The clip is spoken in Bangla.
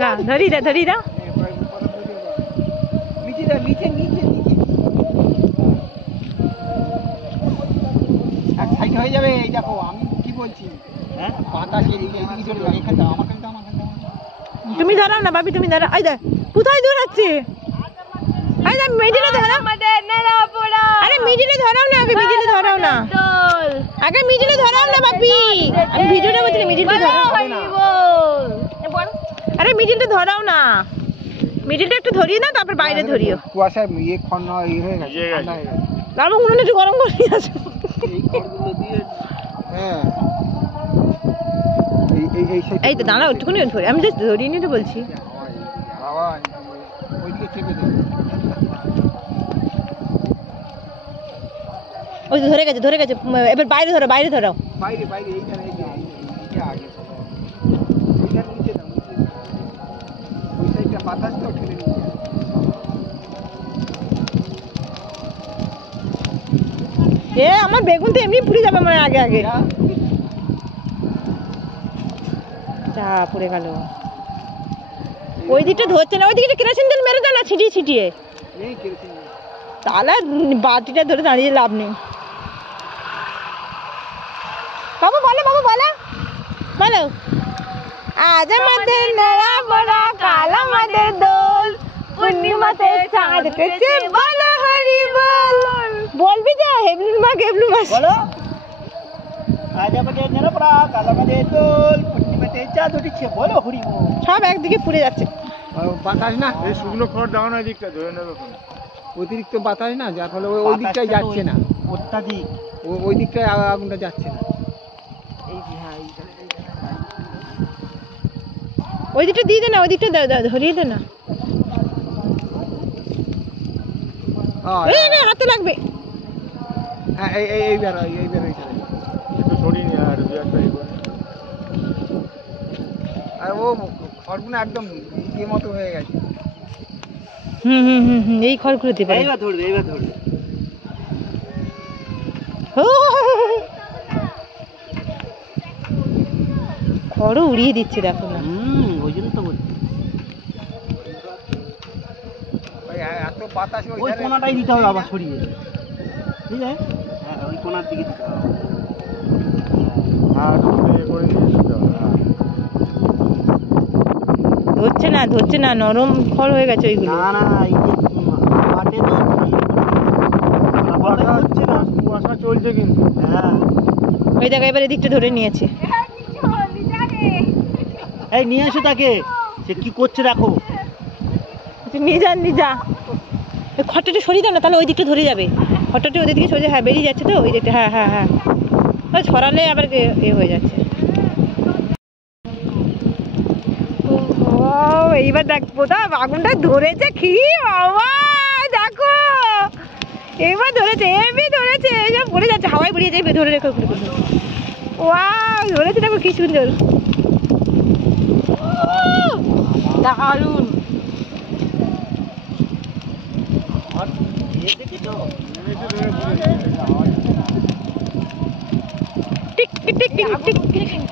না ধরি দাও সাইড হয়ে যাবে। এই দেখো আমি কি বলছি, হ্যাঁ বাতাস এদিকে চলে যাবে। এখানে দাও, আমাকে দাও। তুমি ধরাও না বাপি, তুমি ধরাও। এই দেখ কোথায় দৌড়াচ্ছে। এই দেখ মিডিলে ধরাও। আরে মিডিলে ধরাও না, আগে মিডিলে ধরাও না, আগে মিডিলে ধরাও না বাপি। আমি ভিডিওটা করছি, মিডিলটা ধরাও না। আরে মিডিলটা ধরাও না, মিডিলটা একটু ধরিয়ে দাও, তারপর বাইরে ধরিও। কুয়াশা ইয়ে খন্ন ইয়ে হয়ে গেছে, ঠান্ডা হয়ে গেছে। তারপর উনুনে একটু গরম করে নিয়ে আসো। এই খড়গুলো দিয়ে হ্যাঁ এই তো দাঁড়াও একটুখানি ধরে, আমি জাস্ট ধরিয়ে নিতে বলছি। ওই তো ধরে গেছে। এবার বাইরে ধরো, বাইরে ধরো। বাইরে এইখানে আগে এইখানে নিচে দাও, ওই সাইডটা বাতাসটাও ঠেলে নিচে। আমার বেগুন তো এমনি পুড়ে যাবে আমার আগে চা পুড়ে গেল। ওই দিকটা ধরছে না, ওই দিকটা কেরোসিন তেল মেরে দাও না, ছিটিয়ে তাহলে বাটিটা ধরে দাঁড়িয়ে লাভ নেই। বাবু বলো আজ আমাদের নয়া বড়া, কাল আমাদের দোল, পূর্ণিমাতে চাঁদ উঠেছে, বলো হরি বল। বলবি যে হেবলু মাস বলো, আজ আমাদের নয়া বড়া, কাল আমাদের দোল, পূর্ণিমাতে চাঁদ উঠেছে, বলো হরি বল। সব একদিকে পুড়ে যাচ্ছে। বাতাস না, এই শুকনো খড় দাও না, এদিকটা ধরে নেবে। অতিরিক্ত বাতাস না, যার ফলে ওই দিকটাই যাচ্ছে না, অত্যাধিক ওই দিকটায় আগুনটা যাচ্ছে না। ওই দিকটা দিয়ে দে না, ওই দিকটা ধরিয়ে দে না। হাতে লাগবে। এই বেরো একটু সরিয়ে নিয়ে আর আর ও খড়গুলো একদম ইয়ে মতো হয়ে গেছে। এই খড়গুলো দিবে। এইবার ধরবে খড়ও উড়িয়ে দিচ্ছে, দেখো না। ওই জন্য তো বলছি এত বাতাস। ওই কোনাটাই দিতে হবে আবার সরিয়ে, ঠিক আছে? হ্যাঁ ওই কোনার দিকে দিতে হবে। ধরছে না, নরম খড় হয়ে গেছে ওইগুলো। না এই যে মাঠে তো হচ্ছে না, কুয়াশা চলছে কিন্তু। হ্যাঁ ওই দেখো এবার এদিকটা ধরে নিয়েছে। এই নিয়ে এসো তাকে, সে কি করছে দেখো। নিয়ে যা খড়টা সরিয়ে দাও না, তাহলে ওই দিকটা ধরে যাবে। খড়টা ওই দিকে সরে, হ্যাঁ বেরিয়ে যাচ্ছে তো ওই দিকটা। হ্যাঁ ছড়ালে আবার এ হয়ে যাচ্ছে। এইবার দেখবো তা আগুনটা ধরেছে কি বাবা, দেখো এইবার ধরেছে, এইসব পড়ে যাচ্ছে, হাওয়ায় বেরিয়ে যাবে। ধরে রেখো, ধরেছে, দেখো কি সুন্দর, দারুন। Tick tick tick tick tick.